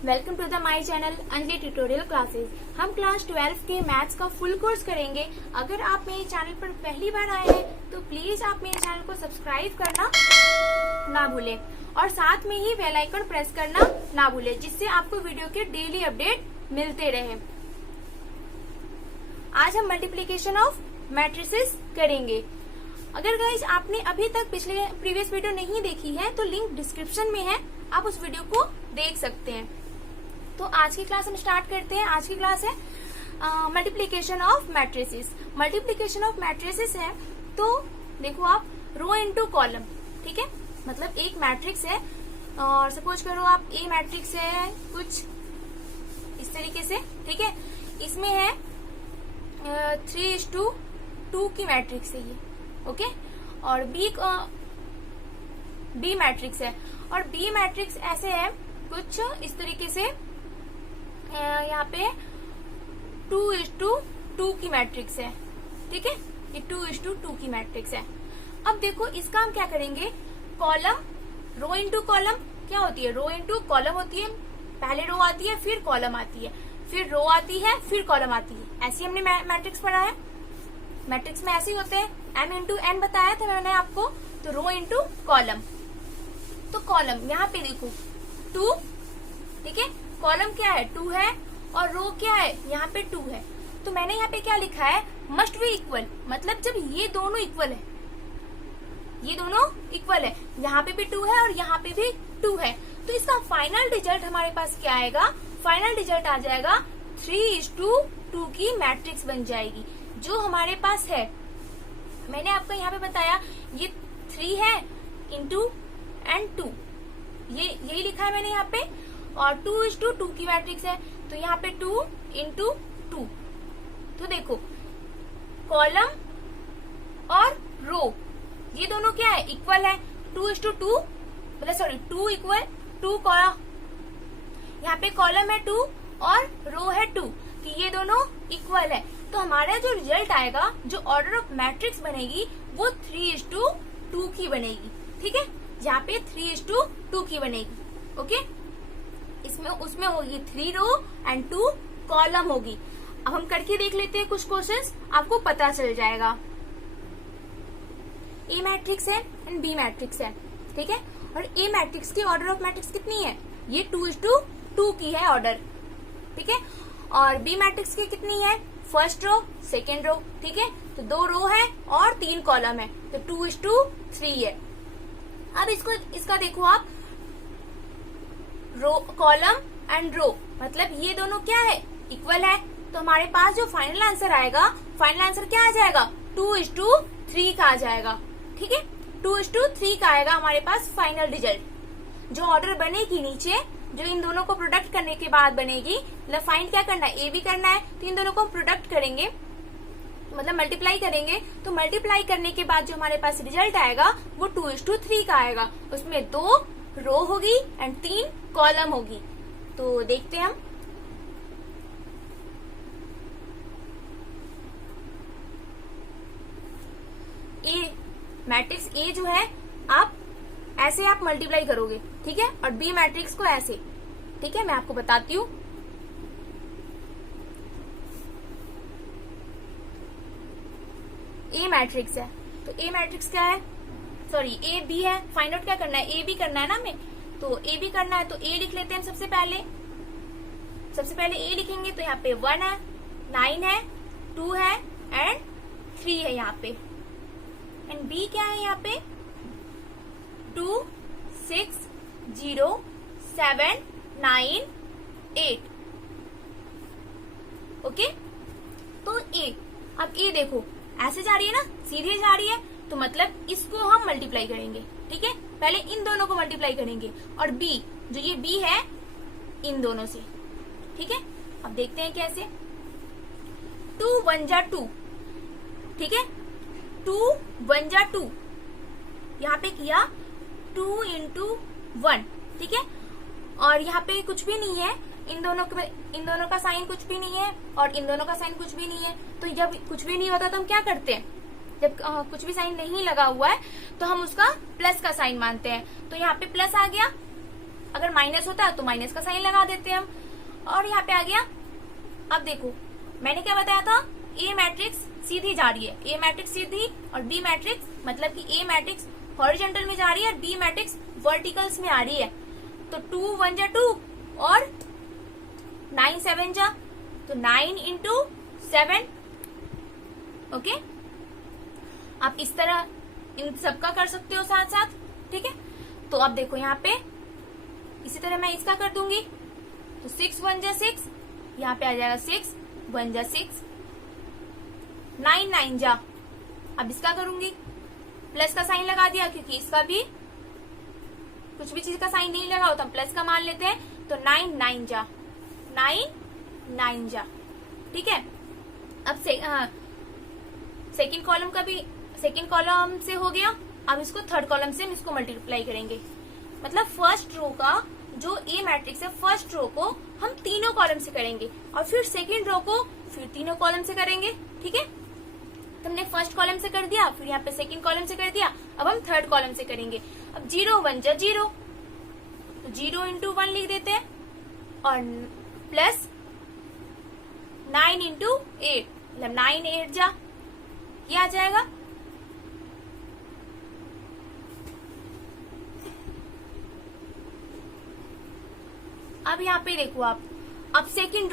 Welcome to the my channel Anjali tutorial classes. हम class 12 के maths का फुल कोर्स करेंगे। अगर आप मेरे चैनल पर पहली बार आए हैं तो प्लीज आप मेरे चैनल को सब्सक्राइब करना ना भूलें और साथ में ही बेल आइकन प्रेस करना ना भूलें, जिससे आपको वीडियो के डेली अपडेट मिलते रहे। आज हम मल्टीप्लीकेशन ऑफ मैट्रिसेस करेंगे। अगर गाइज आपने अभी तक प्रीवियस वीडियो नहीं देखी है तो लिंक डिस्क्रिप्शन में है, आप उस वीडियो को देख सकते हैं। तो आज की क्लास हम स्टार्ट करते हैं। आज की क्लास है multiplication of matrices. Multiplication of matrices है तो देखो आप रो इनटू कॉलम, ठीक है। मतलब एक मैट्रिक्स है और सपोज करो आप ए मैट्रिक्स है कुछ इस तरीके से, ठीक है। इसमें है 3:2 की मैट्रिक्स है ये, ओके। और बी मैट्रिक्स है और बी मैट्रिक्स ऐसे है कुछ इस तरीके से, यहाँ पे 2:2 की मैट्रिक्स है, ठीक है। ये 2:2 की मैट्रिक्स है। अब देखो इसका हम क्या करेंगे, कॉलम रो इनटू कॉलम क्या होती है, रो इनटू कॉलम होती है। पहले रो आती है फिर कॉलम आती है, फिर रो आती है फिर कॉलम आती है। ऐसी हमने मैट्रिक्स पढ़ा है। मैट्रिक्स में ऐसे ही होते हैं, m इंटू n बताया था मैंने आपको। तो रो इंटू कॉलम, तो कॉलम यहाँ पे देखो 2, ठीक है। कॉलम क्या है 2 है और रो क्या है यहाँ पे 2 है। तो मैंने यहाँ पे क्या लिखा है, मस्ट बी इक्वल। मतलब जब ये दोनों इक्वल है, ये दोनों इक्वल है, यहाँ पे भी 2 है और यहाँ पे भी 2 है, तो इसका फाइनल रिजल्ट हमारे पास क्या आएगा, फाइनल रिजल्ट आ जाएगा 3:2 की मैट्रिक्स बन जाएगी जो हमारे पास है। मैंने आपको यहाँ पे बताया ये 3 है इंटू एंड 2, ये यही लिखा है मैंने यहाँ पे। और 2:2 की मैट्रिक्स है तो यहाँ पे 2 इंटू 2। तो देखो कॉलम और रो ये दोनों क्या है, इक्वल है। 2:2 मतलब सॉरी 2 इक्वल 2 कॉलम, यहाँ पे कॉलम है 2 और रो है 2, कि ये दोनों इक्वल है। तो हमारा जो रिजल्ट आएगा, जो ऑर्डर ऑफ मैट्रिक्स बनेगी वो 3:2 की बनेगी, ठीक है। यहाँ पे 3:2 की बनेगी, ओके। इसमें उसमें होगी 3 रो एंड 2 कॉलम होगी। अब हम करके देख लेते हैं कुछ क्वेश्चंस, आपको पता चल जाएगा। ए मैट्रिक्स है एंड बी मैट्रिक्स है, ठीक है। और ए मैट्रिक्स की ऑर्डर ऑफ मैट्रिक्स कितनी है, ये 2:2 की है ऑर्डर, ठीक है। और बी मैट्रिक्स की कितनी है, फर्स्ट रो सेकेंड रो, ठीक है। तो 2 रो है और 3 कॉलम है, तो 2:3 है। अब इसका देखो आप, रो कॉलम एंड रो मतलब ये दोनों क्या है, इक्वल है। तो हमारे पास जो फाइनल आंसर आएगा, फाइनल आंसर क्या आ जाएगा, 2:3 का आ जाएगा, ठीक है। 2:3 का आएगा हमारे पास फाइनल रिजल्ट। जो ऑर्डर बनेगी नीचे, जो इन दोनों को प्रोडक्ट करने के बाद बनेगी, मतलब फाइंड क्या करना है, ए भी करना है, तो इन दोनों को प्रोडक्ट करेंगे, मतलब मल्टीप्लाई करेंगे। तो मल्टीप्लाई करने के बाद जो हमारे पास रिजल्ट आएगा वो 2:3 का आएगा। उसमें 2 रो होगी एंड 3 कॉलम होगी। तो देखते हैं हम। ए मैट्रिक्स ए जो है आप ऐसे आप मल्टीप्लाई करोगे, ठीक है। और बी मैट्रिक्स को ऐसे, ठीक है। मैं आपको बताती हूँ। ए मैट्रिक्स है तो ए मैट्रिक्स क्या है, सॉरी ए बी है। फाइंड आउट क्या करना है, ए बी करना है ना हमें, तो ए बी करना है। तो ए लिख लेते हैं सबसे पहले ए लिखेंगे। तो यहाँ पे 1 है, 9 है, 2 है एंड 3 है यहाँ पे। एंड बी क्या है यहाँ पे, 2 6 0 7 9 8, ओके। तो ए, अब ए देखो ऐसे जा रही है ना, सीधे जा रही है, तो मतलब इसको हम मल्टीप्लाई करेंगे, ठीक है। पहले इन दोनों को मल्टीप्लाई करेंगे और बी, जो ये बी है, इन दोनों से, ठीक है। अब देखते हैं कैसे। 2 1 जा 2, ठीक है। 2 1 जा 2, यहाँ पे किया 2 इंटू 1, ठीक है। और यहाँ पे कुछ भी नहीं है, इन दोनों का साइन कुछ भी नहीं है और इन दोनों का साइन कुछ भी नहीं है। तो जब कुछ भी नहीं होता तो हम क्या करते हैं, जब कुछ भी साइन नहीं लगा हुआ है तो हम उसका प्लस का साइन मानते हैं। तो यहाँ पे प्लस आ गया अगर माइनस होता तो माइनस का साइन लगा देते हम। और यहाँ पे आ गया, अब देखो मैंने क्या बताया था, ए मैट्रिक्स सीधी जा रही है, ए मैट्रिक्स सीधी और बी मैट्रिक्स मतलब कि ए मैट्रिक्स हॉरिजॉन्टल में जा रही है, बी मैट्रिक्स वर्टिकल्स में आ रही है। तो 2 1 जा 2 और 9 7 जा, तो 9 इंटू 7। ओके, आप इस तरह इन सबका कर सकते हो साथ साथ, ठीक है। तो अब देखो यहाँ पे इसी तरह मैं इसका कर दूंगी, तो 6 1 जा 6, यहाँ पे आ जाएगा 6 1 जा 6, 9 9 जा। अब इसका करूंगी, प्लस का साइन लगा दिया क्योंकि इसका भी कुछ भी चीज का साइन नहीं लगा होता, हम प्लस का मान लेते हैं। तो 9 9 जा, 9 9 जा, ठीक है। अब सेकेंड कॉलम का भी सेकेंड कॉलम से हो गया। अब इसको थर्ड कॉलम से हम इसको मल्टीप्लाई करेंगे, मतलब फर्स्ट रो का जो ए मैट्रिक्स है फर्स्ट रो को हम तीनों कॉलम से करेंगे और फिर सेकेंड रो को फिर तीनों कॉलम से करेंगे, ठीक है। तो हमने फर्स्ट कॉलम से कर दिया, फिर यहाँ पे सेकेंड कॉलम से कर दिया, अब हम थर्ड कॉलम से करेंगे। अब 0 1 जा 0, तो 0 इंटू 1 लिख देते हैं और प्लस 9 इंटू 8, मतलब 9 8 जा, ये आ जाएगा। अब यहाँ पे देखो आप, अब सेकंड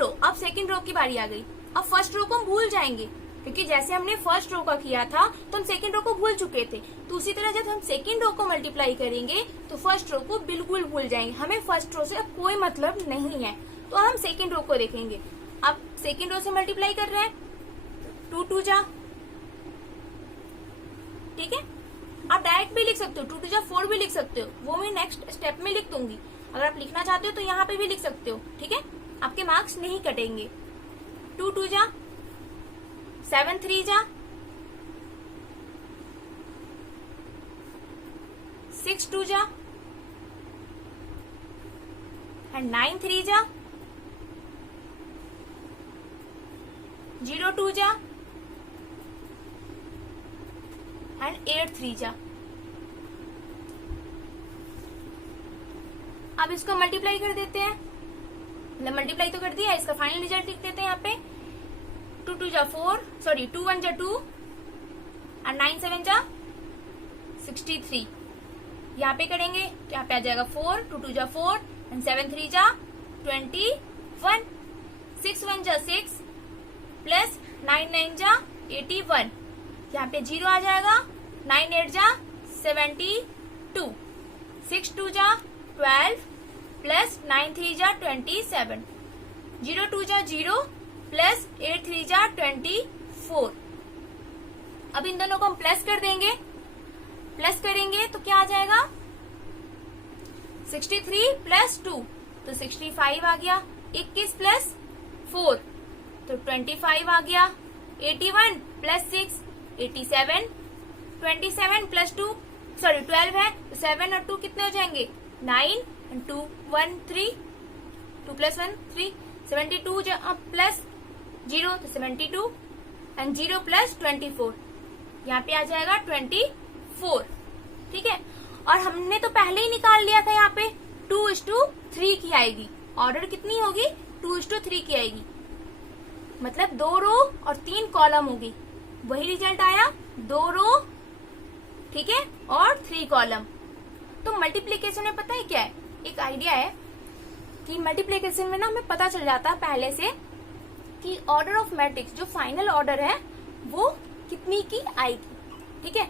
रो की बारी आ गई। अब फर्स्ट रो को हम भूल जाएंगे क्योंकि जैसे हमने फर्स्ट रो का किया था तो हम सेकंड रो को भूल चुके थे। तो उसी तरह जब हम सेकंड रो को मल्टीप्लाई करेंगे तो फर्स्ट रो को बिल्कुल भूल जाएंगे, हमें फर्स्ट रो से अब कोई मतलब नहीं है, तो हम सेकंड रो को देखेंगे। अब सेकंड रो से मल्टीप्लाई कर रहे हैं, 2 2 जा, ठीक है। आप डायरेक्ट भी लिख सकते हो, 2 2 जा 4 भी लिख सकते हो, वो मैं नेक्स्ट स्टेप में लिख दूंगी। अगर आप लिखना चाहते हो तो यहाँ पे भी लिख सकते हो, ठीक है, आपके मार्क्स नहीं कटेंगे। 2 2 जा, 7 3 जा, 6 2 जा, एंड 9 3 जा, 0 2 जा, एंड 8 3 जा। अब इसको मल्टीप्लाई कर देते हैं, मतलब मल्टीप्लाई तो कर दिया, इसका फाइनल रिजल्ट लिख देते हैं यहाँ पे। 2 2 जा 4, सॉरी 2 1 जा 2 और 9 7 जा 63। यहाँ पे करेंगे तो यहाँ पे आ जाएगा 4, 2 2 जा 4 एंड 7 3 जा 21, 6 1 जा 6 प्लस 9 9 जा 81, यहाँ पे 0 आ जाएगा, 9 8 जा 72, 6 2 जा 12 प्लस 9 3 जा 27, 0 2 जा 0 प्लस 8 3 जा 24। अब इन दोनों को हम प्लस कर देंगे, प्लस करेंगे तो क्या आ जाएगा, 63 प्लस 2 तो 65 आ गया, 21 प्लस 4 तो 25 आ गया, 81 प्लस 6 87, 27 प्लस 2 सॉरी 12 है तो 7 और 2 कितने हो जाएंगे, 9 and 2 1 3, 2 plus 1 3, 72 प्लस 0 तो 72 एंड 0 प्लस 24, यहाँ पे आ जाएगा 24, ठीक है। और हमने तो पहले ही निकाल लिया था, यहाँ पे 2:3 की आएगी, ऑर्डर कितनी होगी, 2:3 की आएगी, मतलब 2 रो और 3 कॉलम होगी। वही रिजल्ट आया, 2 रो, ठीक है, और 3 कॉलम। तो मल्टीप्लीकेशन में पता है क्या है, एक आइडिया है कि मल्टीप्लीकेशन में ना हमें पता चल जाता है पहले से कि ऑर्डर ऑफ मैट्रिक्स जो फाइनल ऑर्डर है वो कितनी की आएगी, ठीक है।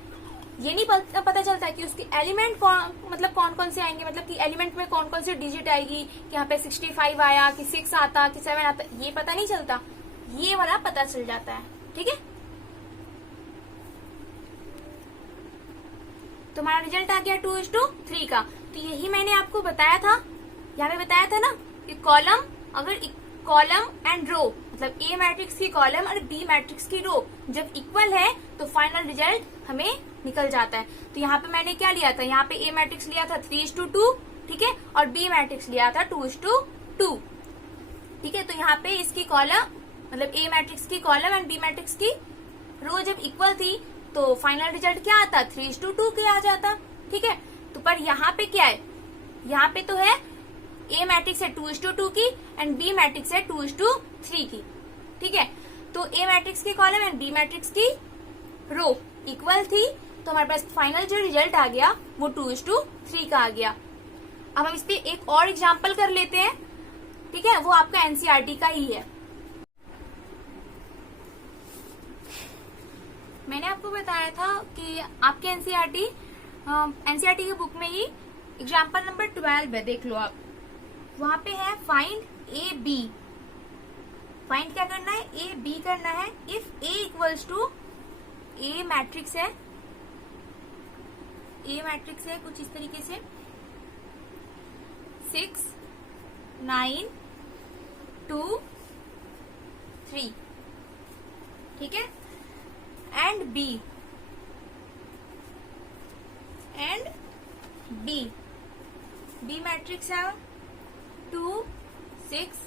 ये नहीं पता चलता कि उसके एलिमेंट मतलब कौन कौन से आएंगे, मतलब कि एलिमेंट में कौन कौन से डिजिट आएगी, कि यहाँ पे 65 आया कि 6 आता कि 7 आता, ये पता नहीं चलता, ये वाला पता चल जाता है, ठीक है। तुम्हारा रिजल्ट आ गया 2:3 का। तो यही मैंने आपको बताया था, यहाँ पे बताया था ना कि कॉलम, अगर कॉलम एंड रो मतलब ए मैट्रिक्स की कॉलम और बी मैट्रिक्स की रो जब इक्वल है तो फाइनल रिजल्ट हमें निकल जाता है। तो यहाँ पे मैंने क्या लिया था, यहाँ पे ए मैट्रिक्स लिया था 3:2, ठीक है, और बी मैट्रिक्स लिया था 2:2, ठीक है। तो यहाँ पे इसकी कॉलम मतलब ए मैट्रिक्स की कॉलम एंड बी मैट्रिक्स की रो जब इक्वल थी तो फाइनल रिजल्ट क्या आता, 3:2 के आ जाता, ठीक है। तो पर यहाँ पे क्या है, यहाँ पे तो है ए मैट्रिक्स है 2:2 की एंड बी मैट्रिक्स है 2:3 की। ठीक है, तो ए मैट्रिक्स की कॉलम एंड बी मैट्रिक्स की रो इक्वल थी, तो हमारे पास फाइनल जो रिजल्ट आ गया वो 2:3 का आ गया। अब हम इस पे एक और एग्जाम्पल कर लेते हैं। ठीक है, वो आपका एनसीईआरटी का ही है। मैंने आपको बताया था कि आपके एनसीईआरटी की बुक में ही एग्जाम्पल नंबर 12 है, देख लो आप, वहां पे है फाइंड ए बी। फाइंड क्या करना है, ए बी करना है। If A equals to A matrix है, ए मैट्रिक्स है कुछ इस तरीके से 6 9 2 3। ठीक है, एंड बी बी मैट्रिक्स है 2 6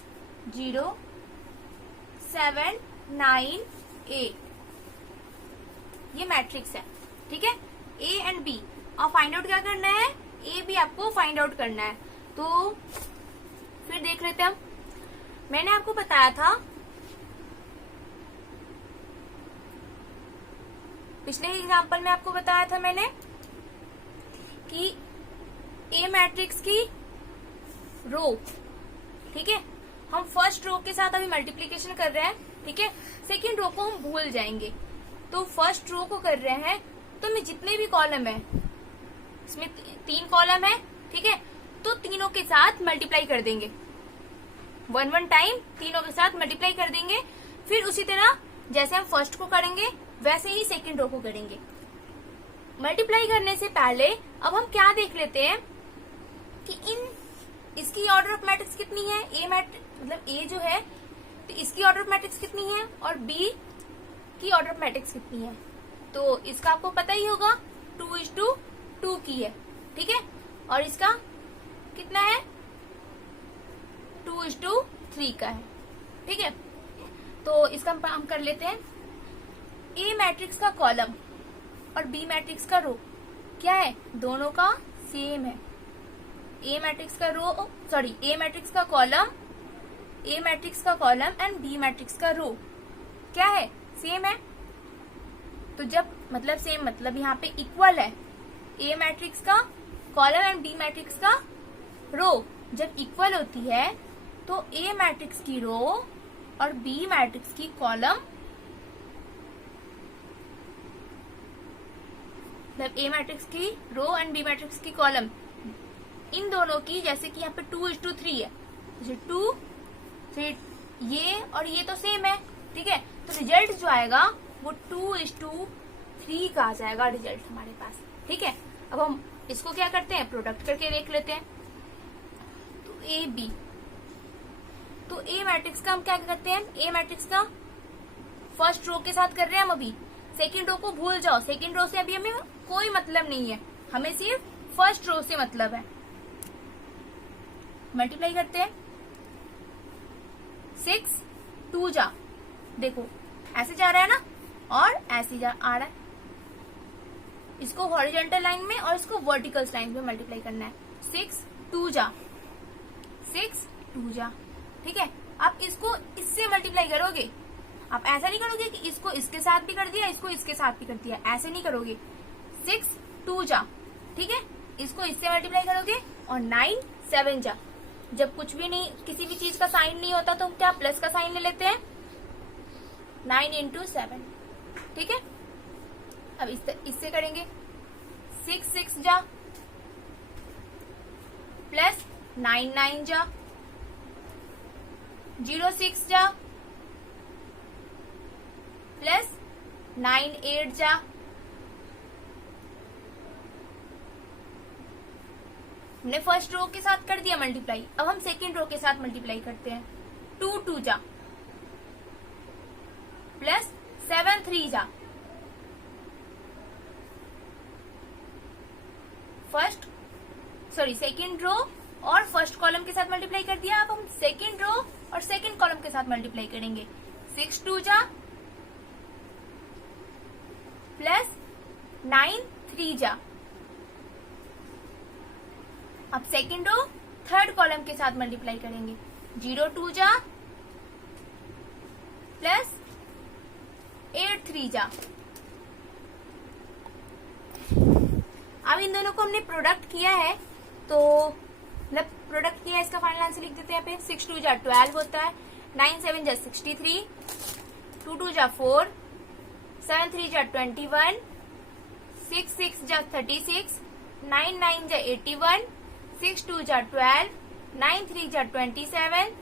0 7 9 8। ये मैट्रिक्स है। ठीक है, ए एंड बी। और फाइंड आउट क्या करना है, ए बी आपको फाइंड आउट करना है। तो फिर देख लेते हैं हम। मैंने आपको बताया था पिछले एग्जाम्पल में, आपको बताया था मैंने कि ए मैट्रिक्स की रो, ठीक है, हम फर्स्ट रो के साथ अभी मल्टीप्लीकेशन कर रहे हैं। ठीक है, सेकेंड रो को हम भूल जाएंगे, तो फर्स्ट रो को कर रहे हैं। तो में जितने भी कॉलम है, इसमें 3 कॉलम है। ठीक है, तो तीनों के साथ मल्टीप्लाई कर देंगे, 1 टाइम तीनों के साथ मल्टीप्लाई कर देंगे। फिर उसी तरह जैसे हम फर्स्ट को करेंगे वैसे ही सेकेंड रो को करेंगे। मल्टीप्लाई करने से पहले अब हम क्या देख लेते हैं कि इसकी ऑर्डर ऑफ मैट्रिक्स कितनी है, ए मैट्रिक्स मतलब ए जो है, तो इसकी ऑर्डर ऑफ मैट्रिक्स कितनी है और बी की ऑर्डर ऑफ मैट्रिक्स कितनी है। तो इसका आपको पता ही होगा 2:2 की है। ठीक है, और इसका कितना है 2:3 का है। ठीक है, तो इसका हम कर लेते हैं। ए मैट्रिक्स का कॉलम और बी मैट्रिक्स का रो क्या है, दोनों का सेम है। ए मैट्रिक्स का कॉलम एंड बी मैट्रिक्स का रो क्या है, सेम है। तो जब मतलब सेम मतलब यहाँ पे इक्वल है, ए मैट्रिक्स का कॉलम एंड बी मैट्रिक्स का रो जब इक्वल होती है तो ए मैट्रिक्स की रो और बी मैट्रिक्स की कॉलम, मतलब ए मैट्रिक्स की रो एंड बी मैट्रिक्स की कॉलम, इन दोनों की जैसे कि यहाँ पे 2:3 है, जैसे 2 फिर ये और ये तो सेम है। ठीक है, तो रिजल्ट जो आएगा वो 2:3 का आ जाएगा रिजल्ट हमारे पास। ठीक है, अब हम इसको क्या करते हैं, प्रोडक्ट करके देख लेते हैं। तो ए बी, तो ए मैट्रिक्स का हम क्या करते हैं, ए मैट्रिक्स का फर्स्ट रो के साथ कर रहे हैं हम अभी। सेकेंड रो को भूल जाओ, सेकेंड रो से अभी हमें कोई मतलब नहीं है, हमें सिर्फ फर्स्ट रो से मतलब है। मल्टीप्लाई करते हैं, 6 2 जा, देखो ऐसे जा रहा है ना और ऐसे आ रहा है। इसको हॉरिजॉन्टल लाइन में और इसको वर्टिकल लाइन में मल्टीप्लाई करना है। 6 2 जा, 6 2 जा। ठीक है, आप इसको इससे मल्टीप्लाई करोगे, आप ऐसा नहीं करोगे कि इसको इसके साथ भी कर दिया, इसको इसके साथ भी कर दिया, ऐसे नहीं करोगे। 6 2 जा, ठीक है, इसको इससे मल्टीप्लाई करोगे और 9 7 जा। जब कुछ भी नहीं, किसी भी चीज का साइन नहीं होता तो हम क्या प्लस का साइन ले लेते हैं, 9 × 7। ठीक है, अब इससे करेंगे 6 6 जा प्लस 9 9 जा, 0 6 जा प्लस 9 8 जा। हमने फर्स्ट रो के साथ कर दिया मल्टीप्लाई, अब हम सेकेंड रो के साथ मल्टीप्लाई करते हैं। 2 2 जा प्लस 7 3 जा। सेकेंड रो और फर्स्ट कॉलम के साथ मल्टीप्लाई कर दिया। अब हम सेकेंड रो और सेकेंड कॉलम के साथ मल्टीप्लाई करेंगे। 6 2 जा प्लस 9 3 जा। अब सेकेंड रो थर्ड कॉलम के साथ मल्टीप्लाई करेंगे। 0 2 जा प्लस 8 3 जा। अब इन दोनों को हमने प्रोडक्ट किया है, तो मतलब प्रोडक्ट किया है, इसका फाइनल आंसर लिख देते हैं यहाँ पे। 6 2 जा 12 होता है, 9 7 जा 63, 2 2 जा 4, 7 3 जा 21, 6 6 जा 36, 9 9 जा 81, 6 2 जा 12, 9 3 जा 27,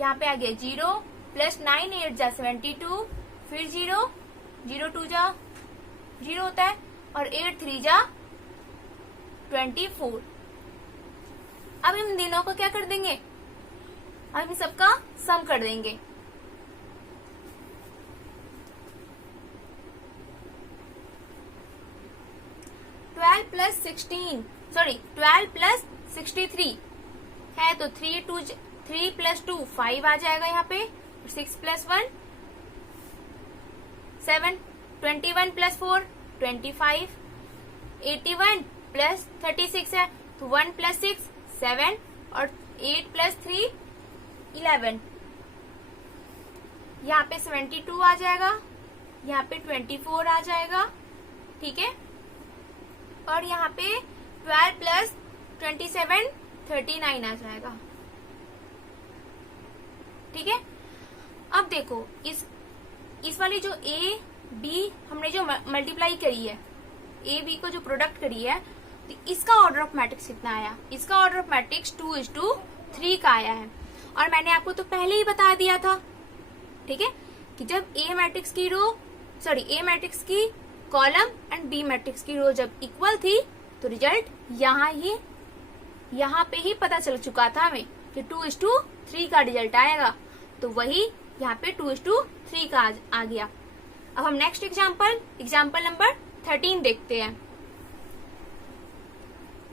यहाँ पे आ गया 0 प्लस 9 8 जा 72, फिर 0 0 2 जा 0 होता है और 8 3 जा 24। अब इन दिनों को क्या कर देंगे, अब इन सबका सम कर देंगे। ट्वेल्व प्लस 63 है, तो 3 प्लस 2 5 आ जाएगा यहाँ पे, 6 प्लस 1 7, 21 प्लस 4 25, 81 प्लस 36 है, तो 1 प्लस 6 7 और 8 प्लस 3 11। यहाँ पे 72 आ जाएगा, यहाँ पे 24 आ जाएगा, ठीक है। और यहाँ पे 12 प्लस 27 39 आ जाएगा, ठीक है। अब देखो इस वाली जो ए बी हमने जो मल्टीप्लाई करी है, ए बी को जो प्रोडक्ट करी है, तो इसका ऑर्डर ऑफ मैट्रिक्स कितना आया, इसका ऑर्डर ऑफ मैट्रिक्स 2:3 का आया है। और मैंने आपको तो पहले ही बता दिया था, ठीक है, कि जब ए मैट्रिक्स की कॉलम एंड बी मैट्रिक्स की रो जब इक्वल थी, तो रिजल्ट यहाँ पे ही पता चल चुका था हमें कि 2:3 का रिजल्ट आएगा, तो वही यहाँ पे 2:3 का आ गया। अब हम नेक्स्ट एग्जाम्पल नंबर 13 देखते हैं।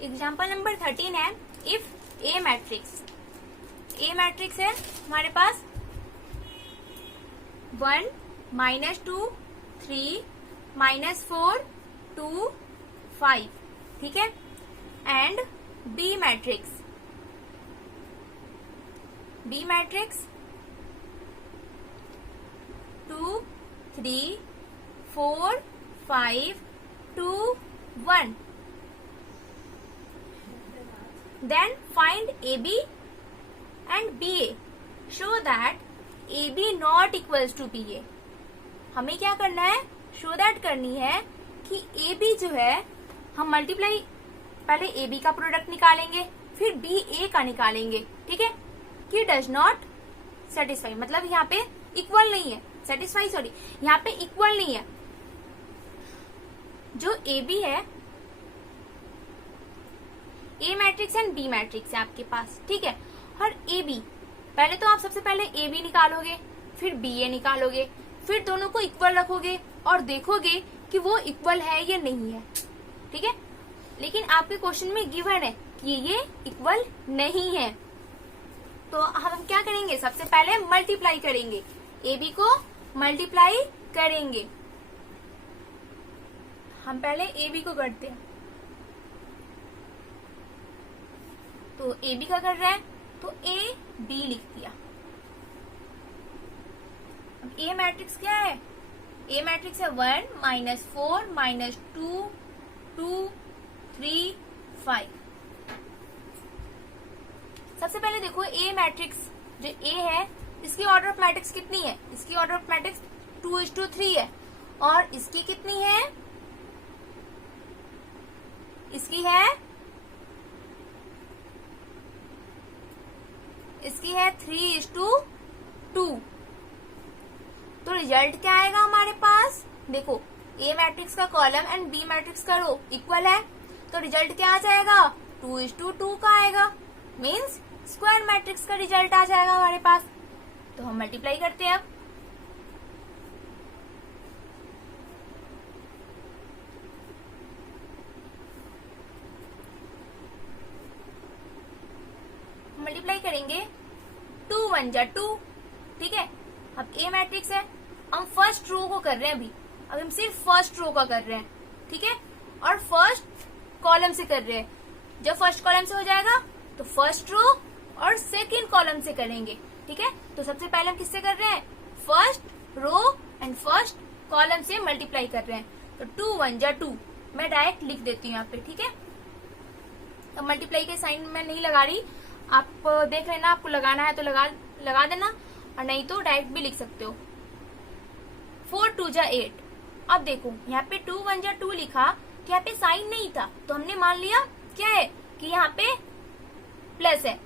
एग्जाम्पल नंबर 13 है, इफ ए मैट्रिक्स है हमारे पास 1 -2 3 -4 2 5, ठीक है। And B matrix 2 3 4 5 2 1। Then find AB and BA. Show that AB not equals to BA. हमें क्या करना है, शो दैट करनी है कि AB जो है हम मल्टीप्लाई, पहले AB का प्रोडक्ट निकालेंगे, फिर BA का निकालेंगे, ठीक है। कि डज नॉट सेटिस्फाई, मतलब यहाँ पे इक्वल नहीं है, सेटिस्फाई सॉरी, यहाँ पे इक्वल नहीं है। जो AB है, A matrix and B matrix है आपके पास, ठीक है। और ए बी, पहले तो आप सबसे पहले ए बी निकालोगे, फिर बी ए निकालोगे, फिर दोनों को इक्वल रखोगे और देखोगे कि वो इक्वल है या नहीं है, ठीक है। लेकिन आपके क्वेश्चन में गिवन है कि ये इक्वल नहीं है, तो हम क्या करेंगे, सबसे पहले मल्टीप्लाई करेंगे, ए बी को मल्टीप्लाई करेंगे। हम पहले ए बी को करते हैं, तो ए बी का कर रहा है, तो ए बी लिख दिया। अब ए मैट्रिक्स क्या है, ए मैट्रिक्स है 1 -4 -2 2 3 5। सबसे पहले देखो ए मैट्रिक्स जो ए है, इसकी ऑर्डर ऑफ मैट्रिक्स कितनी है, इसकी ऑर्डर ऑफ मैट्रिक्स 2:3 है, और इसकी कितनी है, इसकी है 3:2। तो रिजल्ट क्या आएगा हमारे पास, देखो ए मैट्रिक्स का कॉलम एंड बी मैट्रिक्स का रो इक्वल है, तो रिजल्ट क्या आ जाएगा, 2:2 का आएगा, मीन्स स्क्वायर मैट्रिक्स का रिजल्ट आ जाएगा हमारे पास। तो हम मल्टीप्लाई करते हैं। अब मल्टीप्लाई करेंगे, 2 1 जा 2, ठीक है। अब ए मैट्रिक्स है, हम फर्स्ट रो को कर रहे हैं, अब हम सिर्फ फर्स्ट रो का कर रहे हैं, ठीक है, और फर्स्ट कॉलम से कर रहे हैं। जब फर्स्ट कॉलम से हो जाएगा तो फर्स्ट रो और सेकेंड कॉलम से करेंगे, ठीक है। तो सबसे पहले हम किससे कर रहे हैं, first row and first column से मल्टीप्लाई कर रहे हैं। तो 2 1 जा 2, मैं डायरेक्ट लिख देती हूँ यहाँ पे, ठीक है। अब मल्टीप्लाई के साइन मैं नहीं लगा रही, आप देख रहे ना, आपको लगाना है तो लगा देना, और नहीं तो डायरेक्ट भी लिख सकते हो। 4 2 जा 8। अब देखो यहाँ पे 2 1 जा 2 लिखा, तो यहाँ पे साइन नहीं था, तो हमने मान लिया क्या है कि यहाँ पे प्लस है,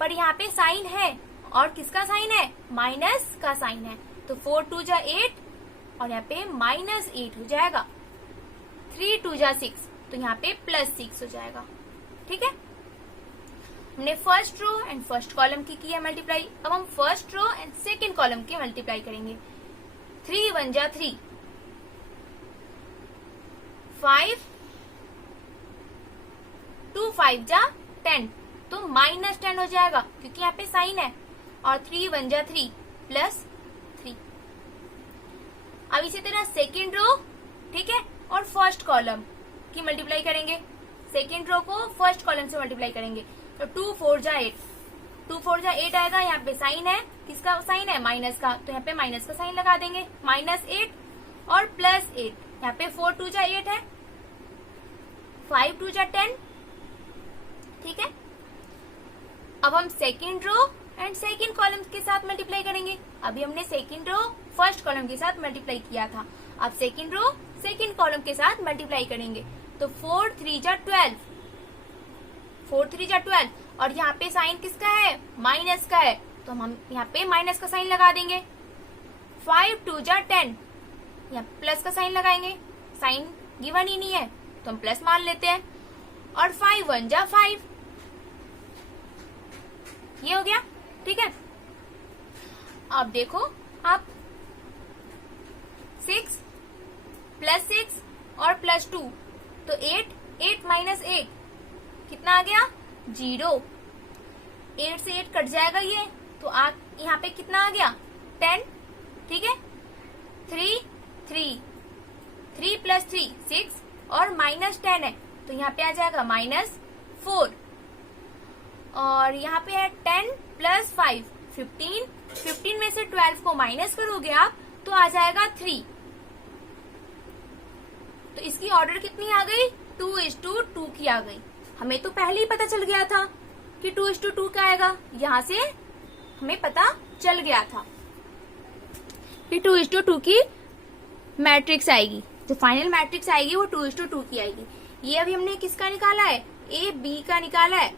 पर यहाँ पे साइन है, और किसका साइन है, माइनस का साइन है। तो 4 2 जा 8 और यहाँ पे -8 हो जाएगा। 3 2 जा 6, तो यहाँ पे +6 हो जाएगा, ठीक है। हमने first row and first column की किया मल्टीप्लाई। अब हम first row and second column की मल्टीप्लाई करेंगे। 3 1 जा 3, 5 2 5 जा 10, तो -10 हो जाएगा क्योंकि यहाँ पे साइन है, और 3 1 जा 3 +3। अब इसी तरह सेकेंड रो, ठीक है, और फर्स्ट कॉलम की मल्टीप्लाई करेंगे। सेकेंड रो को फर्स्ट कॉलम से मल्टीप्लाई करेंगे। तो 2 4 जा 8, 2 4 जा 8 आएगा। यहाँ पे साइन है, किसका साइन है, माइनस का, तो यहाँ पे माइनस का साइन लगा देंगे। -8 और +8, यहाँ पे 4 2 जा 8 है, 5 2 जा 10, ठीक है। अब हम second row and second column के साथ मल्टीप्लाई करेंगे। अभी हमने सेकेंड रो फर्स्ट कॉलम के साथ मल्टीप्लाई किया था, अब सेकेंड रो सेकेंड कॉलम के साथ मल्टीप्लाई करेंगे। तो 4 3 जा 12, 4 3 जा 12, और यहाँ पे साइन किसका है, माइनस का है, तो हम यहाँ पे माइनस का साइन लगा देंगे। 5 2 जा 10, यहाँ प्लस का साइन लगाएंगे, साइन गिवन ही नहीं है तो हम प्लस मान लेते हैं। और 5 1 जा 5, ये हो गया, ठीक है। अब देखो आप 6 +6 और +2, तो 8 8 -8 कितना आ गया, 0। 8 से 8 कट जाएगा ये, तो आप यहाँ पे कितना आ गया, 10, ठीक है। 3 3 3 + 3 6 और -10 है, तो यहाँ पे आ जाएगा -4, और यहाँ पे है 10 + 5 15, 15 में से 12 को माइनस करोगे आप तो आ जाएगा 3। तो इसकी ऑर्डर कितनी आ गई, 2:2 की आ गई। हमें तो पहले ही पता चल गया था कि 2:2 का आएगा, यहाँ से हमें पता चल गया था कि 2:2 की मैट्रिक्स आएगी, जो फाइनल मैट्रिक्स आएगी वो 2:2 की आएगी। ये अभी हमने किसका निकाला है, ए बी का निकाला है,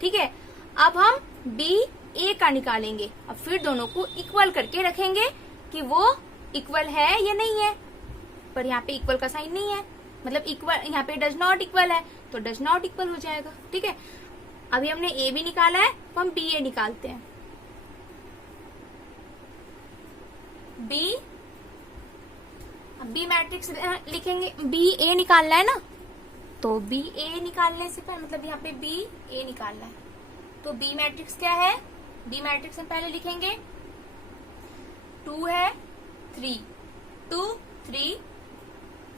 ठीक है। अब हम बी ए का निकालेंगे। अब फिर दोनों को इक्वल करके रखेंगे कि वो इक्वल है या नहीं है, पर यहाँ पे इक्वल का साइन नहीं है, मतलब इक्वल यहाँ पे डज नॉट इक्वल है, तो डज नॉट इक्वल हो जाएगा, ठीक है। अभी हमने ए बी निकाला है, तो हम बी ए निकालते हैं। बी मैट्रिक्स लिखेंगे, बी ए निकालना है ना, तो बी ए निकालने से पहले मतलब यहाँ पे बी ए निकालना है, तो बी मैट्रिक्स क्या है, बी मैट्रिक्स हम पहले लिखेंगे 2 है 3 2 3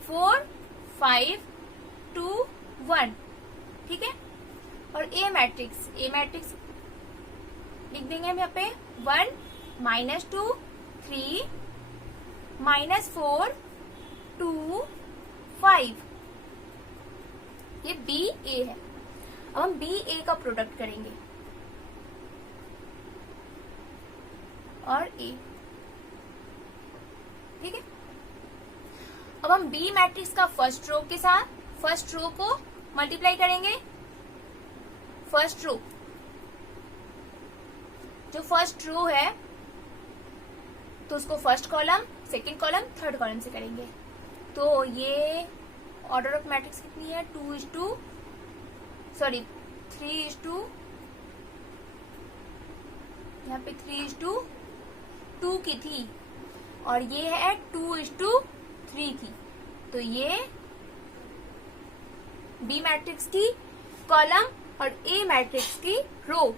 4 5 2 1, ठीक है। और ए मैट्रिक्स लिख देंगे हम यहाँ पे 1 -2 3 -4 2 5, ये बी ए है। अब हम बी ए का प्रोडक्ट करेंगे और ए, ठीक है। अब हम बी मैट्रिक्स का फर्स्ट रो के साथ फर्स्ट रो को मल्टीप्लाई करेंगे। फर्स्ट रो, जो फर्स्ट रो है तो उसको first column, second column, third column से करेंगे। तो ये ऑर्डर ऑफ मैट्रिक्स कितनी है, 3:2 यहाँ पे 3:2 की थी, और ये है 2:3 की। तो ये बी मैट्रिक्स की कॉलम और ए मैट्रिक्स की रो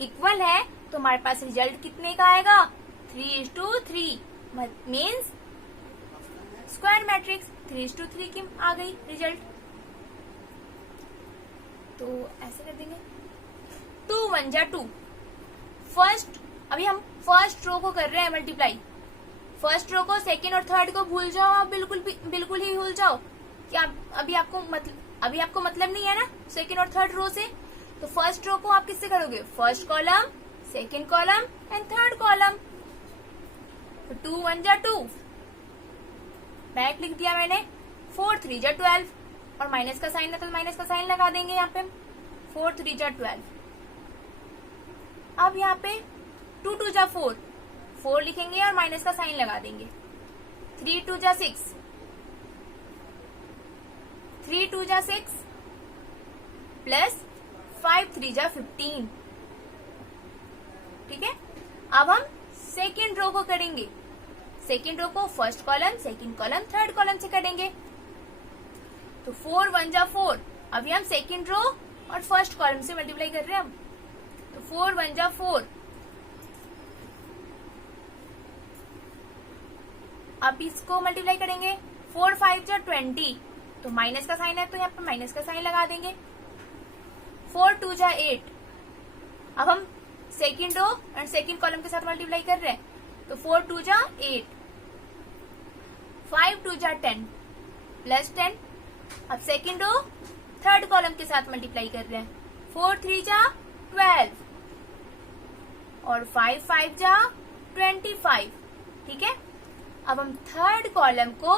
इक्वल है, तो हमारे पास रिजल्ट कितने का आएगा, 3:3, मीन्स स्क्वायर मैट्रिक्स 3:3 की आ गई रिजल्ट। तो ऐसे कर देंगे। 2 1 जा 2। फर्स्ट, अभी हम फर्स्ट रो को कर रहे हैं मल्टीप्लाई। फर्स्ट रो को, सेकेंड और थर्ड को भूल जाओ आप, बिल्कुल ही भूल जाओ। क्या अभी आपको मतलब नहीं है ना सेकेंड और थर्ड रो से? तो फर्स्ट रो को आप किससे करोगे? First column, second column and third column. तो 2 1 जा 2, बैक लिख दिया मैंने। 4 3 जा 12, और माइनस का साइन है तो माइनस का साइन लगा देंगे यहाँ पे। 4 3 जा 12। अब यहाँ पे 2 2 जा 4, 4 लिखेंगे और माइनस का साइन लगा देंगे। 3 2 जा 6, 3 2 जा 6 प्लस 5 3 जा 15। ठीक है, अब हम सेकेंड रो को करेंगे। सेकेंड रो को first column, second column, third column से करेंगे। तो 4 1 जा 4, अभी हम सेकेंड रो और फर्स्ट कॉलम से मल्टीप्लाई कर रहे हैं। तो 4 1 जा 4, अब इसको मल्टीप्लाई करेंगे। 4 5 जा 20, तो माइनस का साइन है तो यहाँ पर माइनस का साइन लगा देंगे। 4 2 जा 8, अब हम सेकेंड रो और सेकेंड कॉलम के साथ मल्टीप्लाई कर रहे हैं। तो 4 2 जा 8, 5 2 जा 10 प्लस 10। अब सेकेंड रो थर्ड कॉलम के साथ मल्टीप्लाई कर रहे हैं। 4 3 जा 12 और 5 5 जा 25। ठीक है, अब हम थर्ड कॉलम को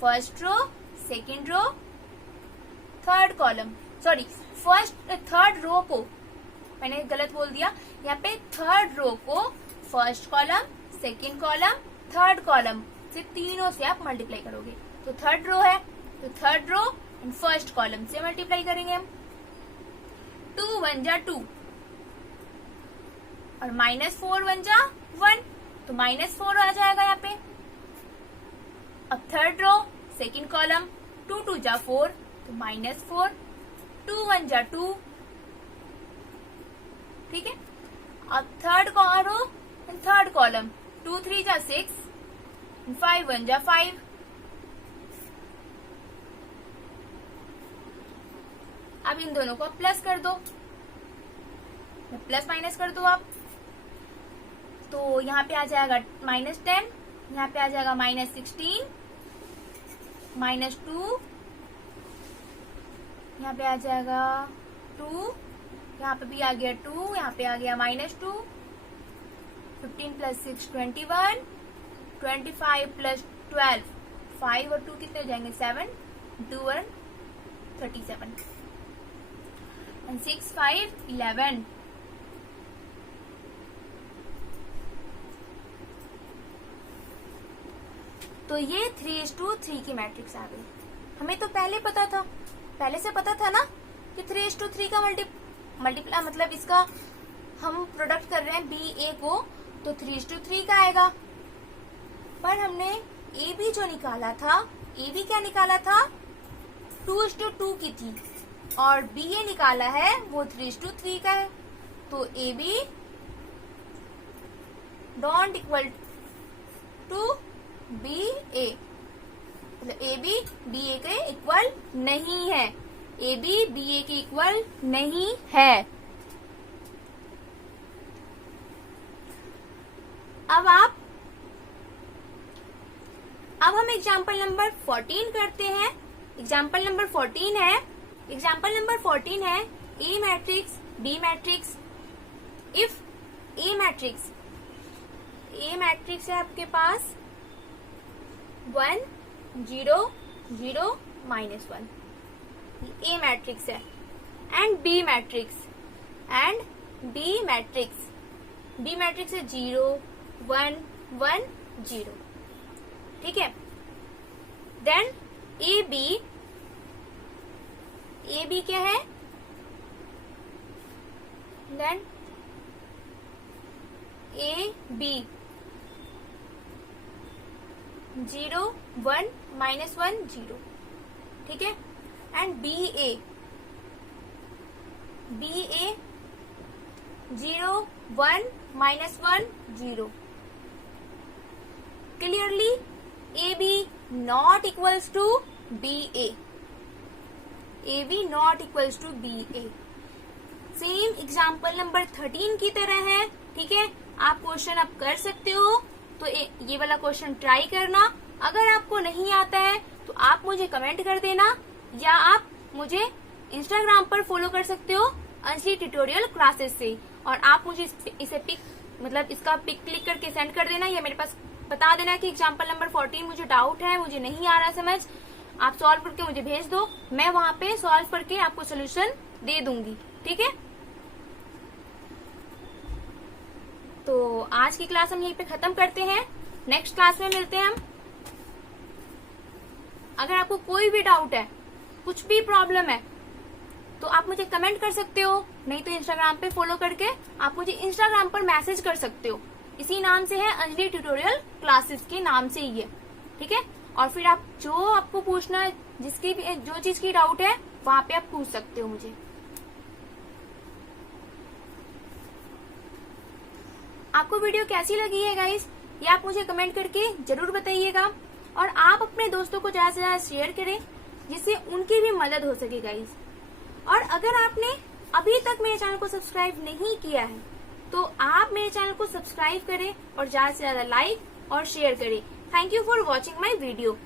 first row, second row, third column, sorry third row को, मैंने गलत बोल दिया, यहाँ पे थर्ड रो को first column, second column, third column से तीनों से आप मल्टीप्लाई करोगे। तो थर्ड रो है तो third row and first column से मल्टीप्लाई करेंगे हम। 2 1 जा 2 और माइनस 4 1 जा 1, तो -4 आ जाएगा यहाँ पे। अब थर्ड रो, सेकेंड कॉलम, 2 2 जा 4, तो -4, 2 1 जा 2। ठीक है, अब third row and third column, 2 3 जा 6, 5 1 जा 5। अब इन दोनों को प्लस कर दो, प्लस माइनस कर दो आप। तो यहाँ पे आ जाएगा -10, यहाँ पे आ जाएगा -16, -2, यहाँ पे आ जाएगा 2, यहाँ पे भी आ गया 2, यहाँ पे आ गया -2। 15 + 6 21, 25 + 12, 5 और 2 कितने हो जाएंगे? 7, 2 और 37, and 6 5 11। तो ये 3:3 की मैट्रिक्स आ गई। हमें तो पहले से पता था ना कि 3:3 का मल्टीप्लाई मतलब इसका हम प्रोडक्ट कर रहे हैं BA को, तो 3:3 का आएगा। पर हमने AB जो निकाला था, AB क्या निकाला था? 2:2 की थी, और BA निकाला है वो 3:3 का है। तो AB don't equal to BA, मतलब AB BA के इक्वल नहीं है। AB BA के इक्वल नहीं है। अब हम एग्जाम्पल नंबर 14 करते हैं। एग्जाम्पल नंबर 14 है A matrix B matrix. If A matrix है आपके पास 1 0 0 -1, A मैट्रिक्स है। एंड B मैट्रिक्स है 0 1 1 0। ठीक है, देन AB क्या है? Then AB 0 1 -1 0। ठीक है, and BA 0 1 -1 0। Clearly AB not equals to BA। AB not equals to BA। Same example number 13 की तरह है। ठीक है, आप क्वेश्चन अब कर सकते हो, तो ये वाला क्वेश्चन ट्राई करना। अगर आपको नहीं आता है तो आप मुझे कमेंट कर देना, या आप मुझे इंस्टाग्राम पर फॉलो कर सकते हो अंजलि ट्यूटोरियल क्लासेस से, और आप मुझे इसे इसका पिक क्लिक करके सेंड कर देना, या मेरे पास बता देना कि एग्जाम्पल नंबर 14 मुझे डाउट है, मुझे नहीं आ रहा समझ, आप सॉल्व करके मुझे भेज दो, मैं वहां पे सॉल्व करके आपको सोल्यूशन दे दूंगी। ठीक है, तो आज की क्लास हम यहीं पे खत्म करते हैं, नेक्स्ट क्लास में मिलते हैं हम। अगर आपको कोई भी डाउट है, कुछ भी प्रॉब्लम है, तो आप मुझे कमेंट कर सकते हो, नहीं तो इंस्टाग्राम पे फॉलो करके आप मुझे इंस्टाग्राम पर मैसेज कर सकते हो। इसी नाम से है, अंजलि ट्यूटोरियल क्लासेस के नाम से ही है। ठीक है, और फिर आप जो आपको पूछना है, जिसकी भी जो चीज की डाउट है, वहां पे आप पूछ सकते हो मुझे। आपको वीडियो कैसी लगी है गाइस, ये आप मुझे कमेंट करके जरूर बताइएगा, और आप अपने दोस्तों को ज्यादा से ज्यादा शेयर करें, जिससे उनकी भी मदद हो सके गाइस। और अगर आपने अभी तक मेरे चैनल को सब्सक्राइब नहीं किया है, तो आप मेरे चैनल को सब्सक्राइब करें और ज्यादा से ज्यादा लाइक और शेयर करें। Thank you for watching my video.